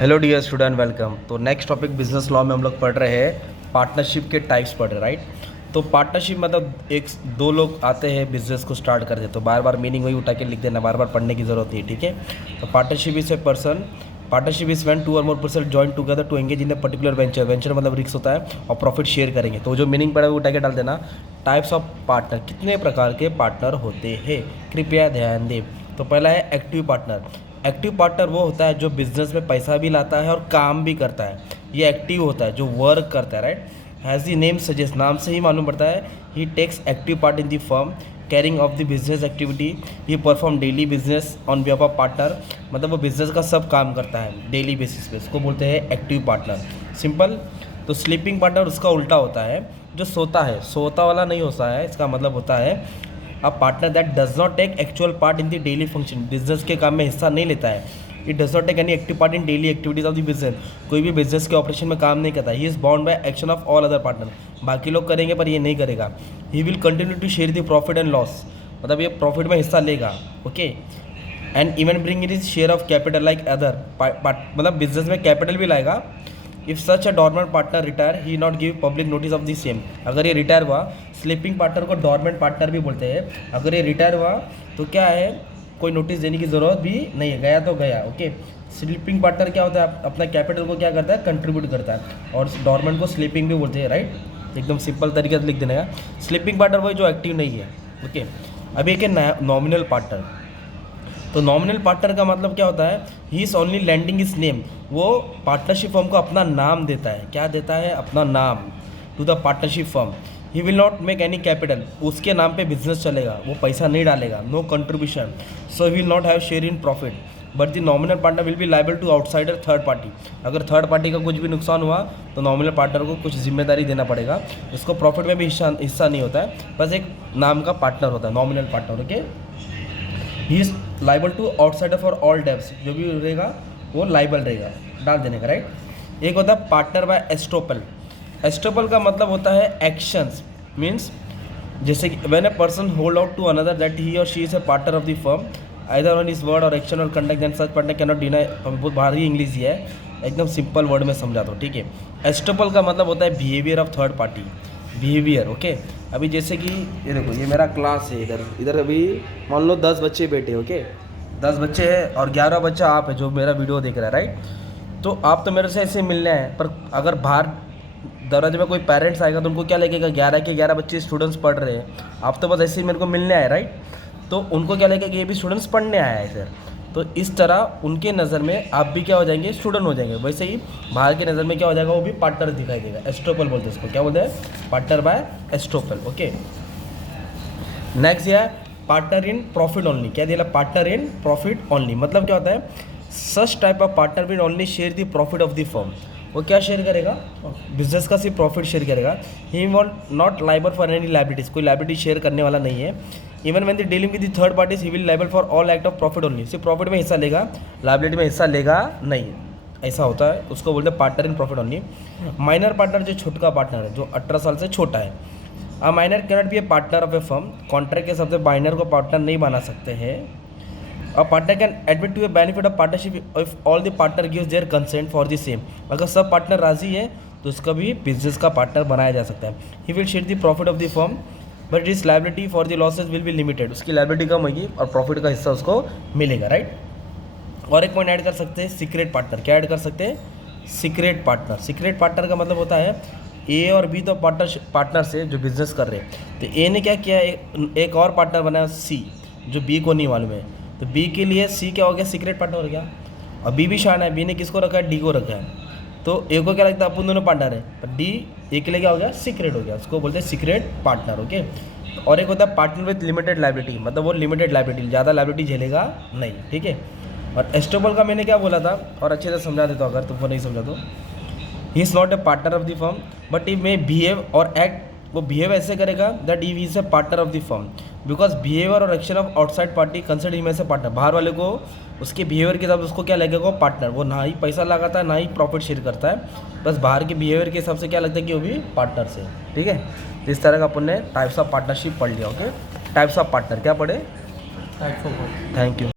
Hello dear student, welcome. तो next topic business law में हम लोग पढ़ रहे हैं, पार्टनरशिप के टाइप्स पढ़ रहे हैं, राइट। तो पार्टनरशिप मतलब एक दो लोग आते हैं बिजनेस को स्टार्ट करते हैं, तो बार बार मीनिंग वही उठा के लिख देना, बार बार पढ़ने की जरूरत नहीं, ठीक है। तो partnership is a person, partnership is when two और more person join together to engage in a particular venture. Venture मतलब रिस्क होता है और प्रॉफिट शेयर करेंगे। तो जो मीनिंग पड़ा है वो उठा के डाल देना। टाइप्स ऑफ पार्टनर, कितने प्रकार के पार्टनर होते हैं, कृपया ध्यान दें। तो पहला है एक्टिव पार्टनर। एक्टिव पार्टनर वो होता है जो बिजनेस में पैसा भी लाता है और काम भी करता है। ये एक्टिव होता है जो वर्क करता है, right. As the name suggest, नाम से ही मालूम पड़ता है। He takes active part in the firm carrying of the business activity. He perform daily business on behalf of partner, मतलब वो बिजनेस का सब काम करता है डेली बेसिस पे, इसको बोलते हैं एक्टिव पार्टनर। सिंपल। तो स्लीपिंग पार्टनर उसका उल्टा होता है, जो सोता है, सोता वाला नहीं होता है। इसका मतलब होता है a partner that does not take actual part in the daily function, business के काम में हिस्सा नहीं लेता है। It does not take any active part in daily activities of the business, कोई भी बिजनेस के ऑपरेशन में काम नहीं करता। He is bound by action of all other partner, बाकी लोग करेंगे पर ये नहीं करेगा। He will continue to share the profit and loss, मतलब ये प्रॉफिट में हिस्सा लेगा, okay. And even bring in is share of capital like other, मतलब बिजनेस में कैपिटल भी लाएगा। If such a dormant partner retire, he not give public notice of the same. अगर ये रिटायर हुआ, स्लीपिंग पार्टनर को डॉर्मेंट पार्टनर भी बोलते हैं। अगर ये रिटायर हुआ तो क्या है, कोई नोटिस देने की ज़रूरत भी नहीं है, गया तो गया, ओके। स्लीपिंग पार्टनर क्या होता है, अपना कैपिटल को क्या करता है, कंट्रीब्यूट करता है। और डॉर्मेंट को स्लीपिंग भी बोलते हैं, राइट। एकदम सिंपल तरीके से लिख देने का। स्लीपिंग पार्टनर वही जो एक्टिव नहीं है, ओके। अभी एक है नॉमिनल पार्टनर। तो नॉमिनल पार्टनर का मतलब क्या होता है, he is only lending his name, वो पार्टनरशिप फर्म को अपना नाम देता है। क्या देता है, अपना नाम to the partnership firm. He will not make any capital, उसके नाम पे बिजनेस चलेगा, वो पैसा नहीं डालेगा, no contribution. So he will not have share in profit, but the nominal partner will be liable to outsider third party. अगर third party का कुछ भी नुकसान हुआ तो नॉमिनल पार्टनर को कुछ जिम्मेदारी देना पड़ेगा। इसको प्रॉफिट में भी हिस्सा नहीं होता है, बस एक नाम का पार्टनर होता है nominal partner, okay. He is liable to outsider for all debts, जो भी रहेगा वो लाइबल रहेगा, डाल देने का, राइट। एक होता है पार्टनर बाय एस्टोपल। एस्टोपल का मतलब होता है एक्शंस, मीन्स जैसे कि when a person hold out to another that he और she is a partner of the firm either on his word और एक्शन और conduct, then such partner can not deny. बहुत भारी इंग्लिश ही है, एकदम simple word में समझा दो, ठीक है। एस्टोपल का मतलब होता है behaviour of third party, behaviour, okay. अभी जैसे कि ये देखो, ये मेरा क्लास है, इधर अभी मान लो 10 बच्चे बैठे, ओके। 10 बच्चे हैं और 11 बच्चा आप है जो मेरा वीडियो देख रहा है, राइट। तो आप तो मेरे से ऐसे मिलने हैं, पर अगर बाहर दरवाजे में कोई पेरेंट्स आएगा तो उनको क्या लगेगा, 11 के 11 बच्चे स्टूडेंट्स पढ़ रहे हैं, आप तो बस ऐसे ही मेरे को मिलने आए, राइट। तो उनको क्या लगेगा कि ये भी स्टूडेंट्स पढ़ने आया है सर। तो इस तरह उनके नज़र में आप भी क्या हो जाएंगे, स्टूडेंट हो जाएंगे। वैसे ही बाहर की नज़र में क्या हो जाएगा, वो भी पार्टनर दिखाई देगा। एस्टोपल बोलते हैं इसको, क्या बोलते हैं, partner by estoppel, okay. Next है पार्टनर इन प्रॉफिट ओनली। क्या दिया, पार्टनर इन प्रॉफिट ओनली, मतलब क्या होता है, such type of partner will only share the profit of the firm. वो क्या शेयर करेगा, बिजनेस का सिर्फ प्रॉफिट शेयर करेगा। He won't not liable for any liabilities, कोई लाइबिलिटी शेयर करने वाला नहीं है। Even when the dealing with the third parties he will liable for all act of profit only, सिर्फ प्रॉफिट में हिस्सा लेगा, लाइबिलिटी में हिस्सा लेगा नहीं, ऐसा होता है। उसको बोलते हैं partner in profit only. Minor partner जो छोटा पार्टनर है, जो 18 साल से छोटा है। A minor can not be a partner of a firm, contract के सबसे माइनर को पार्टनर नहीं बना सकते हैं। A partner can admit to a benefit of partnership if all the partner gives their consent for the same, अगर सब partner राजी है तो उसका भी बिजनेस का पार्टनर बनाया जा सकता है। He will share the profit of the firm but is liability for the losses will be limited, उसकी लाइबिलिटी कम होगी और प्रॉफिट का हिस्सा उसको मिलेगा, राइट। और एक पॉइंट ऐड कर सकते हैं, सीक्रेट पार्टनर। क्या ऐड कर सकते हैं, सीक्रेट पार्टनर। सीक्रेट पार्टनर का मतलब होता है ए और बी तो पार्टनर से जो बिजनेस कर रहे हैं, तो ए ने क्या किया, एक और पार्टनर बनाया सी, जो बी को नहीं मालूम है। तो बी के लिए सी क्या हो गया, सीक्रेट पार्टनर हो गया। और बी भी शान है, बी ने किसको रखा है, डी को रखा है। तो ए को क्या लगता है, अपन दोनों पार्टनर है, पर डी ए के लिए क्या हो गया, सीक्रेट हो गया, उसको बोलते हैं सीक्रेट पार्टनर, ओके। और एक होता है पार्टनर विथ लिमिटेड लाइबिलिटी, मतलब वो लिमिटेड लाइबिलिटी, ज़्यादा लाइबिलिटी झेलेगा नहीं, ठीक है। और एस्टोपल का मैंने क्या बोला था, और अच्छे से समझा देता हूँ अगर तुमको नहीं समझा तो। He is not a partner of the firm but he may behave और एक्ट, वो बिहेव ऐसे करेगा that he is a partner of the firm because behaviour और action of outside party consider him as a partner. बाहर वाले को उसके behaviour के हिसाब से उसको क्या लगेगा, वो पार्टनर, वो ना ही पैसा लगाता है ना ही प्रॉफिट शेयर करता है, बस बाहर के बिहेवियर के हिसाब से क्या लगता है कि वो भी पार्टनर से, ठीक है। तो इस तरह का अपन ने टाइप्स ऑफ पार्टनरशिप पढ़ लिया, ओके। टाइप्स ऑफ पार्टनर क्या पढ़े, टाइप्स ऑफ, थैंक यू।